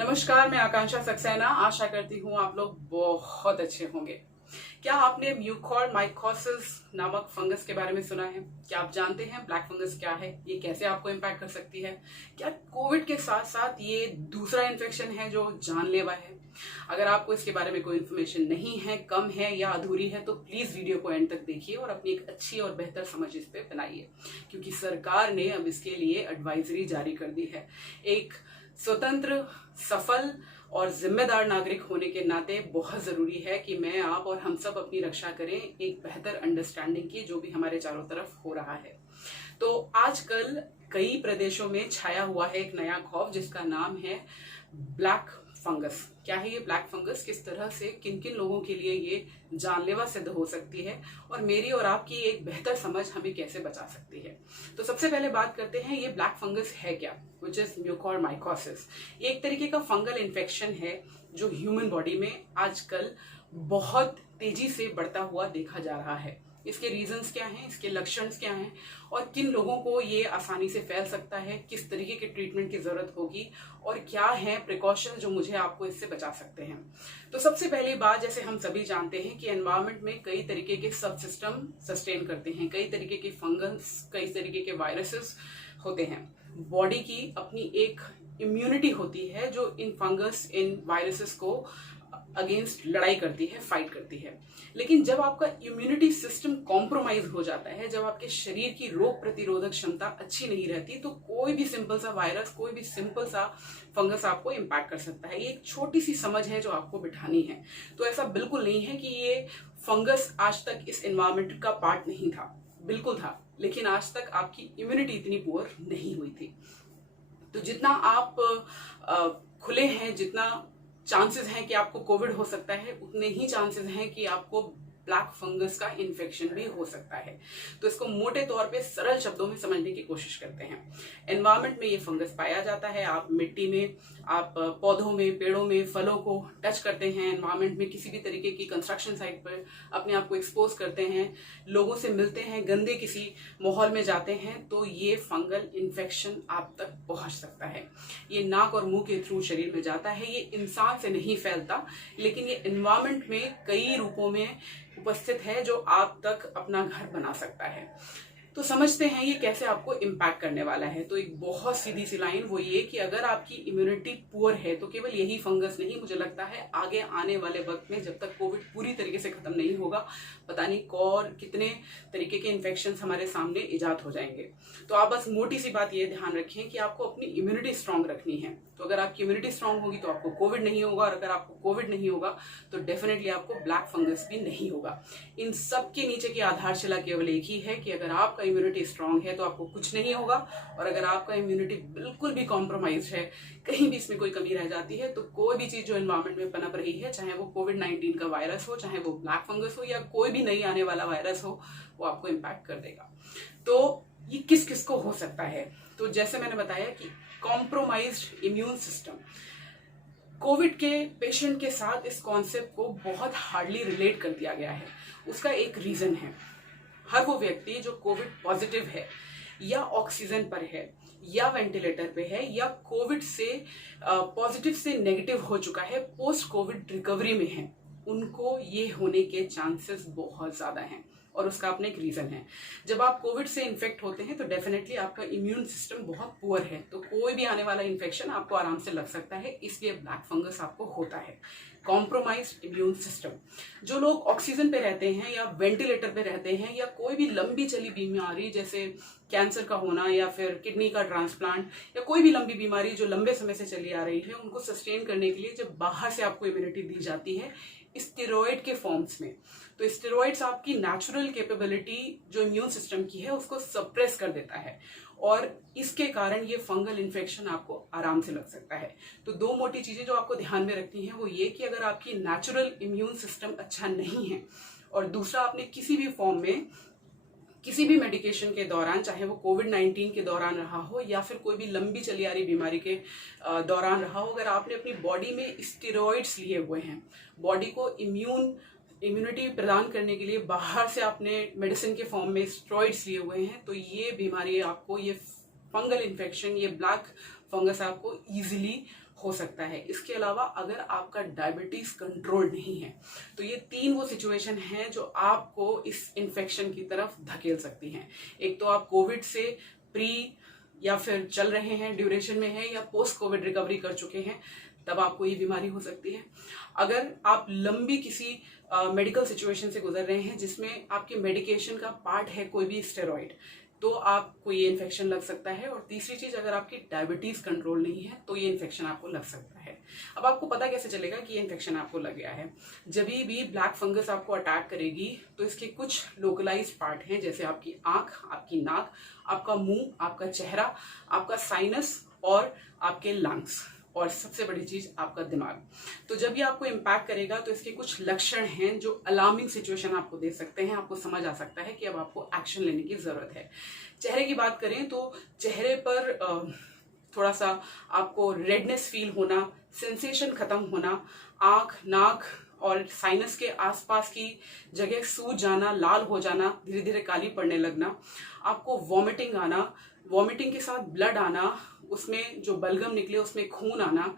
नमस्कार, मैं आकांक्षा सक्सेना। आशा करती हूँ आप लोग बहुत अच्छे होंगे। क्या आपने म्यूकोरमाइकोसिस नामक फंगस के बारे में सुना है? क्या आप जानते हैं ब्लैक फंगस क्या है, ये कैसे आपको इम्पैक्ट कर सकती है? क्या कोविड के साथ साथ ये दूसरा इन्फेक्शन है जो जानलेवा है? अगर आपको इसके बारे में कोई इन्फॉर्मेशन नहीं है, कम है या अधूरी है, तो प्लीज वीडियो को एंड तक देखिए और अपनी एक अच्छी और बेहतर समझ इस पे बनाइए, क्योंकि सरकार ने अब इसके लिए एडवाइजरी जारी कर दी है। एक स्वतंत्र, सफल और जिम्मेदार नागरिक होने के नाते बहुत जरूरी है कि मैं, आप और हम सब अपनी रक्षा करें एक बेहतर अंडरस्टैंडिंग की, जो भी हमारे चारों तरफ हो रहा है। तो आजकल कई प्रदेशों में छाया हुआ है एक नया खौफ, जिसका नाम है ब्लैक फंगस। क्या है ये ब्लैक फंगस, किस तरह से किन किन लोगों के लिए ये जानलेवा सिद्ध हो सकती है, और मेरी और आपकी एक बेहतर समझ हमें कैसे बचा सकती है। तो सबसे पहले बात करते हैं ये ब्लैक फंगस है क्या, विच इज म्यूकोरमाइकोसिस। ये एक तरीके का फंगल इन्फेक्शन है जो ह्यूमन बॉडी में आजकल बहुत तेजी से बढ़ता हुआ देखा जा रहा है। इसके रीजंस क्या हैं, इसके लक्षण क्या हैं, और किन लोगों को ये आसानी से फैल सकता है, किस तरीके के ट्रीटमेंट की जरूरत होगी, और क्या है प्रिकॉशन जो मुझे आपको इससे बचा सकते हैं। तो सबसे पहली बात, जैसे हम सभी जानते हैं कि एनवायरनमेंट में कई तरीके के सब सिस्टम सस्टेन करते हैं, कई तरीके के फंगस, कई तरीके के वायरसेस होते हैं। बॉडी की अपनी एक इम्यूनिटी होती है जो इन फंगस, इन वायरसेस को अगेंस्ट लड़ाई करती है, फाइट करती है। लेकिन जब आपका इम्यूनिटी सिस्टम कॉम्प्रोमाइज हो जाता है, जब आपके शरीर की रोग प्रतिरोधक क्षमता अच्छी नहीं रहती, तो कोई भी सिंपल सा वायरस, कोई भी सिंपल सा फंगस आपको इम्पैक्ट कर सकता है। ये एक छोटी सी समझ है जो आपको बिठानी है। तो ऐसा बिल्कुल नहीं है कि ये फंगस आज तक इस एनवायरमेंट का पार्ट नहीं था, बिल्कुल था, लेकिन आज तक आपकी इम्यूनिटी इतनी पुअर नहीं हुई थी। तो जितना आप खुले हैं, जितना चांसेस हैं कि आपको कोविड हो सकता है, उतने ही चांसेस हैं कि आपको ब्लैक फंगस का इन्फेक्शन भी हो सकता है। तो इसको मोटे तौर पे सरल शब्दों में समझने की कोशिश करते हैं। एनवायरनमेंट में ये फंगस पाया जाता है। आप मिट्टी में, आप पौधों में, पेड़ों में, फलों को टच करते हैं, एनवायरनमेंट में किसी भी तरीके की कंस्ट्रक्शन साइट पर अपने आप को एक्सपोज करते हैं, लोगों से मिलते हैं, गंदे किसी माहौल में जाते हैं, तो ये फंगल इन्फेक्शन आप तक पहुंच सकता है। ये नाक और मुंह के थ्रू शरीर में जाता है। ये इंसान से नहीं फैलता, लेकिन ये एनवायरनमेंट में कई रूपों में उपस्थित है जो आप तक अपना घर बना सकता है। तो समझते हैं ये कैसे आपको इम्पैक्ट करने वाला है। तो एक बहुत सीधी सी लाइन वो ये कि अगर आपकी इम्यूनिटी पुअर है, तो केवल यही फंगस नहीं, मुझे लगता है आगे आने वाले वक्त में, जब तक कोविड पूरी तरीके से खत्म नहीं होगा, पता नहीं और कितने तरीके के इन्फेक्शन हमारे सामने इजाद हो जाएंगे। तो आप बस मोटी सी बात ये ध्यान रखें कि आपको अपनी इम्यूनिटी स्ट्रांग रखनी है। तो अगर आपकी इम्यूनिटी स्ट्रांग होगी तो आपको कोविड नहीं होगा, और अगर आपको कोविड नहीं होगा तो डेफिनेटली आपको ब्लैक फंगस भी नहीं होगा। इन सब के नीचे की आधारशिला केवल एक ही है कि अगर आपका इम्यूनिटी स्ट्रांग है तो आपको कुछ नहीं होगा, और अगर आपका इम्यूनिटी बिल्कुल भी कॉम्प्रोमाइज है, कहीं भी इसमें कोई कमी रह जाती है, तो कोई भी चीज जो एनवायरमेंट में पनप रही है, चाहे वो कोविड-19 का वायरस हो, चाहे वो ब्लैक फंगस हो, या कोई भी नई आने वाला वायरस हो, वो आपको इम्पैक्ट कर देगा। तो ये किस किस को हो सकता है? तो जैसे मैंने बताया कि कॉम्प्रोमाइज्ड इम्यून सिस्टम, कोविड के पेशेंट के साथ इस कॉन्सेप्ट को बहुत हार्डली रिलेट कर दिया गया है। उसका एक रीजन है, हर वो व्यक्ति जो कोविड पॉजिटिव है, या ऑक्सीजन पर है, या वेंटिलेटर पे है, या कोविड से पॉजिटिव से नेगेटिव हो चुका है, पोस्ट कोविड रिकवरी में है, उनको ये होने के चांसेस बहुत ज्यादा हैं। और उसका अपना एक रीजन है। जब आप कोविड से इन्फेक्ट होते हैं तो डेफिनेटली आपका इम्यून सिस्टम बहुत पुअर है, तो कोई भी आने वाला इन्फेक्शन आपको आराम से लग सकता है। इसलिए ब्लैक फंगस आपको होता है। कॉम्प्रोमाइज्ड इम्यून सिस्टम, जो लोग ऑक्सीजन पे रहते हैं, या वेंटिलेटर पे रहते हैं, या कोई भी लंबी चली बीमारी जैसे कैंसर का होना, या फिर किडनी का ट्रांसप्लांट, या कोई भी लंबी बीमारी जो लंबे समय से चली आ रही है, उनको सस्टेन करने के लिए जब बाहर से आपको इम्यूनिटी दी जाती है स्टेरॉइड के फॉर्म्स में, तो स्टेरॉइड्स आपकी नेचुरल कैपेबिलिटी जो इम्यून सिस्टम की है उसको सप्रेस कर देता है, और इसके कारण ये फंगल इन्फेक्शन आपको आराम से लग सकता है। तो दो मोटी चीजें जो आपको ध्यान में रखनी है वो ये कि अगर आपकी नेचुरल इम्यून सिस्टम अच्छा नहीं है, और दूसरा आपने किसी भी फॉर्म में, किसी भी मेडिकेशन के दौरान, चाहे वो कोविड-19 के दौरान रहा हो, या फिर कोई भी लंबी चली आ रही बीमारी के दौरान रहा हो, अगर आपने अपनी बॉडी में स्टेरॉइड्स लिए हुए हैं, बॉडी को इम्यूनिटी प्रदान करने के लिए बाहर से आपने मेडिसिन के फॉर्म में स्टेरॉइड्स लिए हुए हैं, तो ये बीमारी आपको, ये फंगल इन्फेक्शन, ये ब्लैक फंगस आपको इजीली हो सकता है। इसके अलावा अगर आपका डायबिटीज कंट्रोल नहीं है तो ये 3 वो सिचुएशन हैं जो आपको इस इन्फेक्शन की तरफ धकेल सकती हैं। एक तो आप कोविड से प्री या फिर चल रहे हैं, ड्यूरेशन में है, या पोस्ट कोविड रिकवरी कर चुके हैं, तब आपको ये बीमारी हो सकती है। अगर आप लंबी किसी मेडिकल सिचुएशन से गुजर रहे हैं जिसमें आपके मेडिकेशन का पार्ट है कोई भी स्टेरॉइड, तो आपको ये इन्फेक्शन लग सकता है। और तीसरी चीज, अगर आपकी डायबिटीज कंट्रोल नहीं है तो ये इन्फेक्शन आपको लग सकता है। अब आपको पता कैसे चलेगा कि ये इन्फेक्शन आपको लग गया है? जब भी ब्लैक फंगस आपको अटैक करेगी तो इसके कुछ लोकलाइज्ड पार्ट हैं, जैसे आपकी आंख, आपकी नाक, आपका मुंह, आपका चेहरा, आपका साइनस और आपके लंग्स, और सबसे बड़ी चीज आपका दिमाग। तो जब ये आपको इम्पैक्ट करेगा तो इसके कुछ लक्षण हैं जो अलार्मिंग सिचुएशन आपको दे सकते हैं। आपको समझ आ सकता है कि अब आपको एक्शन लेने की जरूरत है। चेहरे की बात करें तो चेहरे पर थोड़ा सा आपको रेडनेस फील होना, सेंसेशन खत्म होना, आंख, नाक और साइनस के आसपास की जगह सूज जाना, लाल हो जाना, धीरे धीरे काली पड़ने लगना, आपको वॉमिटिंग आना, वॉमिटिंग के साथ ब्लड आना, उसमें जो बलगम निकले उसमें खून आना,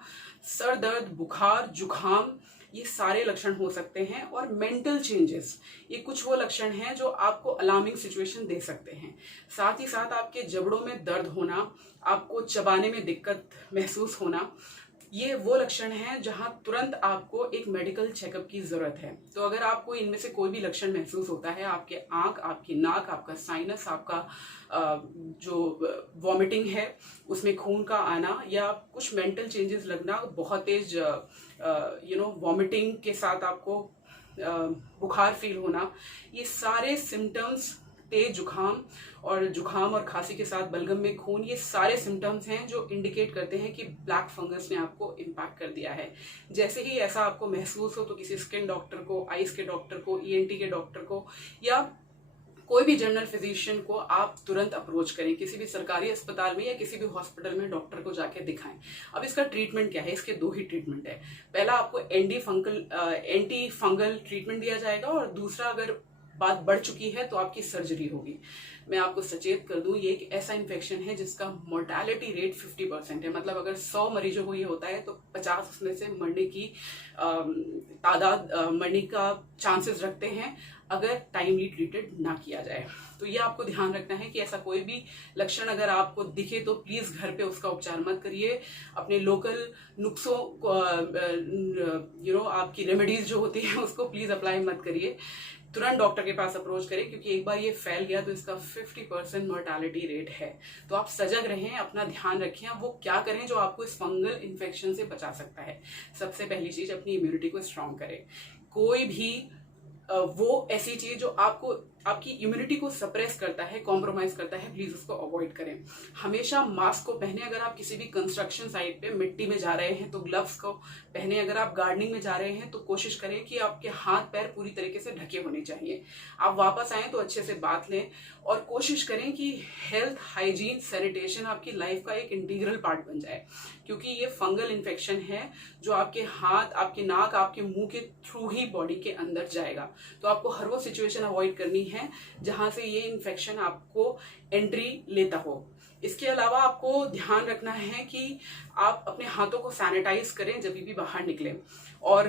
सर दर्द, बुखार, जुखाम, ये सारे लक्षण हो सकते हैं। और मेंटल चेंजेस, ये कुछ वो लक्षण हैं जो आपको अलार्मिंग सिचुएशन दे सकते हैं। साथ ही साथ आपके जबड़ों में दर्द होना, आपको चबाने में दिक्कत महसूस होना, ये वो लक्षण हैं जहां तुरंत आपको एक मेडिकल चेकअप की जरूरत है। तो अगर आपको इनमें से कोई भी लक्षण महसूस होता है, आपके आंख, आपकी नाक, आपका साइनस, आपका जो वॉमिटिंग है उसमें खून का आना, या कुछ मेंटल चेंजेस लगना, बहुत तेज वॉमिटिंग के साथ आपको बुखार फील होना, ये सारे सिम्टम्स, तेज जुखाम और खांसी के साथ बलगम में खून, ये सारे सिम्टम्स हैं जो इंडिकेट करते हैं कि ब्लैक फंगस ने आपको इम्पैक्ट कर दिया है। जैसे ही ऐसा आपको महसूस हो तो किसी स्किन डॉक्टर को, आइज के डॉक्टर को, ईएनटी के डॉक्टर को या कोई भी जनरल फिजिशियन को आप तुरंत अप्रोच करें। किसी भी सरकारी अस्पताल में या किसी भी हॉस्पिटल में डॉक्टर को जाके दिखाएं। अब इसका ट्रीटमेंट क्या है? इसके 2 ही ट्रीटमेंट है। पहला आपको एंटी फंगल ट्रीटमेंट दिया जाएगा, और दूसरा अगर बात बढ़ चुकी है तो आपकी सर्जरी होगी। मैं आपको सचेत कर दूं, ये एक ऐसा इन्फेक्शन है जिसका मोर्टेलिटी रेट 50% है। मतलब अगर 100 मरीजों को ये होता है तो 50 उसमें से मरने की तादाद, मरने का चांसेस रखते हैं अगर टाइमली ट्रीटेड ना किया जाए। तो ये आपको ध्यान रखना है कि ऐसा कोई भी लक्षण अगर आपको दिखे तो प्लीज घर पे उसका उपचार मत करिए। अपने लोकल नुस्खों को, आपकी रेमेडीज जो होती है उसको प्लीज अप्लाई मत करिए। तुरंत डॉक्टर के पास अप्रोच करें, क्योंकि एक बार ये फैल गया तो इसका 50% मोर्टेलिटी रेट है। तो आप सजग रहें, अपना ध्यान रखें। अब वो क्या करें जो आपको इस फंगल इन्फेक्शन से बचा सकता है? सबसे पहली चीज, अपनी इम्यूनिटी को स्ट्रांग करें। कोई भी वो ऐसी चीज जो आपकी इम्यूनिटी को सप्रेस करता है, कॉम्प्रोमाइज करता है, प्लीज उसको अवॉइड करें। हमेशा मास्क को पहने। अगर आप किसी भी कंस्ट्रक्शन साइट पे मिट्टी में जा रहे हैं तो ग्लव्स को पहने। अगर आप गार्डनिंग में जा रहे हैं तो कोशिश करें कि आपके हाथ पैर पूरी तरीके से ढके होने चाहिए। आप वापस आए तो अच्छे से बात लें, और कोशिश करें कि हेल्थ, हाइजीन, सैनिटेशन आपकी लाइफ का एक इंटीग्रल पार्ट बन जाए, क्योंकि ये फंगल इन्फेक्शन है जो आपके हाथ, आपके नाक, आपके मुंह के थ्रू ही बॉडी के अंदर जाएगा। तो आपको हर वो सिचुएशन अवॉइड करनी है जहां से ये इन्फेक्शन आपको एंट्री लेता हो। इसके अलावा आपको ध्यान रखना है कि आप अपने हाथों को सैनिटाइज करें जब भी बाहर निकलें, और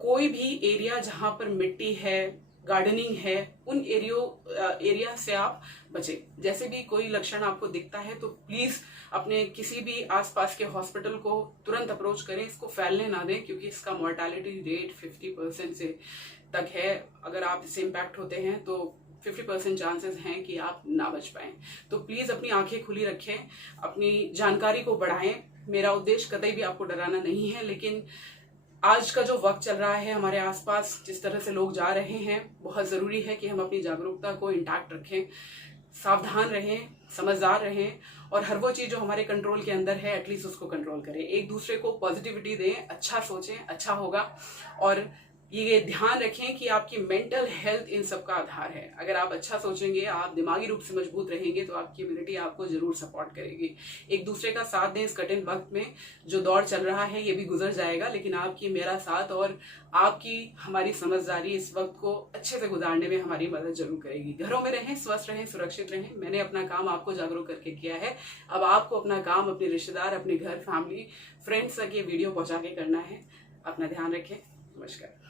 कोई भी एरिया जहां पर मिट्टी है, गार्डनिंग है, उन एरिया से आप बचें। जैसे भी कोई लक्षण आपको दिखता है तो प्लीज अपने किसी भी आसपास के हॉस्पिटल को तुरंत अप्रोच करें। इसको फैलने ना दें, क्योंकि इसका मोर्टेलिटी रेट 50% से तक है। अगर आप इससे इम्पैक्ट होते हैं तो 50% चांसेस हैं कि आप ना बच पाएं। तो प्लीज अपनी आंखें खुली रखें, अपनी जानकारी को बढ़ाएं। मेरा उद्देश्य कतई भी आपको डराना नहीं है, लेकिन आज का जो वक्त चल रहा है, हमारे आसपास जिस तरह से लोग जा रहे हैं, बहुत जरूरी है कि हम अपनी जागरूकता को इंटैक्ट रखें, सावधान रहें, समझदार रहें, और हर वो चीज जो हमारे कंट्रोल के अंदर है एटलीस्ट उसको कंट्रोल करें। एक दूसरे को पॉजिटिविटी दें, अच्छा सोचें, अच्छा होगा। और ये ध्यान रखें कि आपकी मेंटल हेल्थ इन सब का आधार है। अगर आप अच्छा सोचेंगे, आप दिमागी रूप से मजबूत रहेंगे, तो आपकी इम्यूनिटी आपको जरूर सपोर्ट करेगी। एक दूसरे का साथ दें। इस कठिन वक्त में जो दौर चल रहा है ये भी गुजर जाएगा, लेकिन आपकी मेरा साथ और आपकी हमारी समझदारी इस वक्त को अच्छे से गुजारने में हमारी मदद जरूर करेगी। घरों में रहें, स्वस्थ रहें, सुरक्षित रहें। मैंने अपना काम आपको जागरूक करके किया है, अब आपको अपना काम अपने रिश्तेदार, अपने घर, फैमिली, फ्रेंड्स तक ये वीडियो पहुंचा के करना है। अपना ध्यान रखें। नमस्कार।